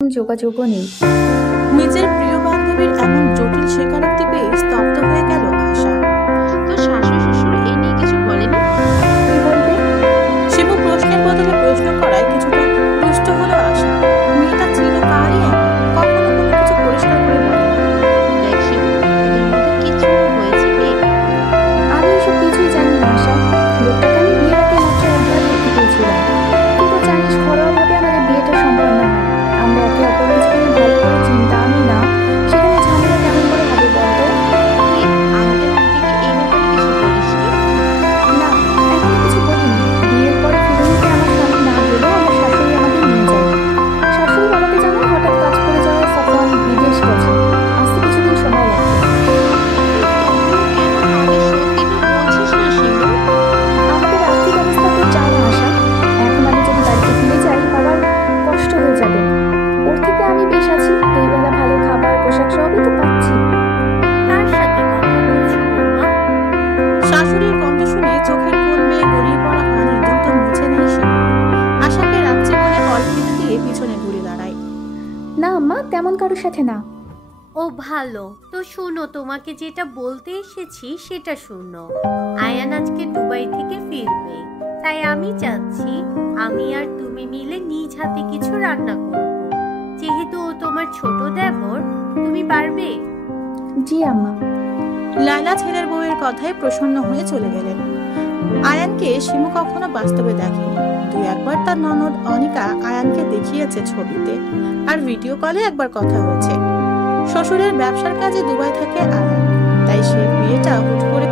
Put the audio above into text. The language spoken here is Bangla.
যোগাযোগও নেই। নিজের প্রিয় বান্ধবীর এমন জটিল স্বীকারোক্তি পেয়ে স্তব্ধ হয়ে গেল আশা। তো শাশুড়ি শ্বশুর এই নিয়ে কিছু বলেনি? কি বলবে? শিবু প্রশ্নের বদলে প্রশ্ন করায় কিছুটা রুষ্ট হলো আশা। মেয়েটা চিরকালই এমন, কখনো কোনো কিছু পরিষ্কার করে বলে না। দেখ শিবু, ওদের মধ্যে কিছু হয়েছে রে। আমি এসব কিছুই জানি না আশা। লোকটাকে আমি বিয়ের আগে মাত্র একবার দেখতে পেয়েছিলাম। কিন্তু জানিস, ঘরোয়াভাবে আমাদের বিয়েটা সম্পন্ন হয়। আমরা একে অপরের জীবনে ভালো করে চিন্তামই না, সেখানে ঝামেলা কেমন করে হবে বলতো? তুই আঙ্কেল আন্টিকে এই ব্যাপারে কিছু বলিসনি? না, এখনো কিছু বলিনি। বিয়ের পরে ফিরোজকে আমার স্বামী না গেলেও আমার শাশুড়ি আমাকে নিয়ে যায়। শাশুড়ি বাবাকে জানায় হঠাৎ কাজ করে যাওয়ায় সাফওয়ান বিদেশ গেছে, আসতে কিছুদিন সময় লাগবে। তুইও কেন আগে সত্যিটা বলছিস না শিবু? আমাদের আর্থিক অবস্থা তো জানা আশা। এখন আমি যদি বাড়িতে ফিরে যাই, বাবার কষ্ট হয়ে যাবে। ওর থেকে আমি বেশ আছি, 2 বেলা ভালো খাবার পোশাক সবই তো পাচ্ছি। কার সাথে কথা বলছো বৌমা? শাশুড়ির কণ্ঠ শুনে চোখের কোণ বেয়ে গড়িয়ে পড়া পানি দ্রুত মুছে নেয় শিবু। আশাকে রাখছে বলে কলফিতে দিয়ে পিছনে ঘুরে দাঁড়ায়। না আম্মা, তেমন কারোর সাথে না। ও ভালো, তো শোনো, তোমাকে যেটা বলতে এসেছি সেটা শোনো। আয়ান আজকে দুবাই থেকে ফিরবে, তাই আমি চাচ্ছি আমি আর তুমি মিলে নিজ হাতে কিছু রান্না করব। যেহেতু ও তোমার ছোট দেবর, তুমি পারবে? জি আম্মা। লায়লা ছেলের বউয়ের কথায় প্রসন্ন হয়ে চলে গেলেন। আয়ানকে শিমু কখনো বাস্তবে দেখেনি। 2-1 বার তার ননদ অনিকা আয়ানকে দেখিয়েছে ছবিতে, আর ভিডিও কলে একবার কথা হয়েছে। শ্বশুরের ব্যবসার কাজে দুবাই থাকে আয়ান, তাই সে বিয়েটা হুট করে